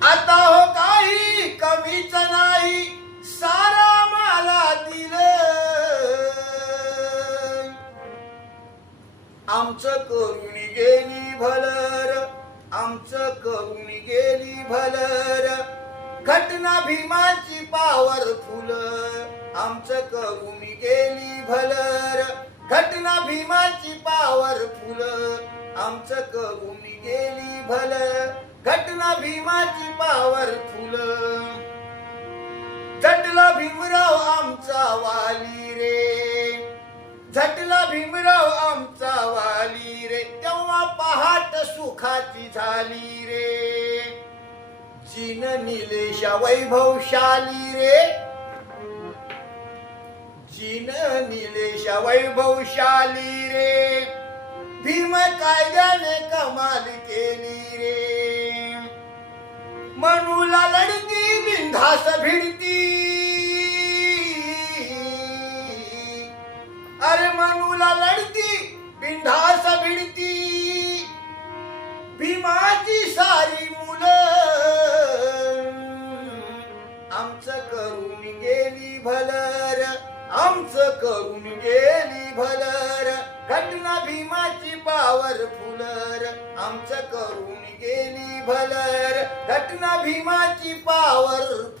आता हो काही कमीच नाही सारा मला दिलं आमचं करून गेली भलर आमचं करून गेली भलर घटना भीमाची पॉवरफुल आमचं करून गेली भलर घटना भीमाची पॉवरफुल आमचं करून गेली भलर घटना भीमाची पॉवरफुल झटला भीमराव आमचा वाली रे झटला भीमराव आमचा वाली रे तेव्हा पहाट सुखाची झाली रे जीन निलेशा वैभवशाली रे जीन निलेशा वैभवशाली रे भीम कायद्याने कमाल केली रे मनूला लढती बिंधास भिडती अरे मनूला लढती बिंधास भिडती भीमाची सारी मुलं आमचं करून गेली भलर आमचं करून गेली भलर घटना भीमाची पॉवरफुलर आमचं करून गेली भलर घटना भीमाची पॉवरफुल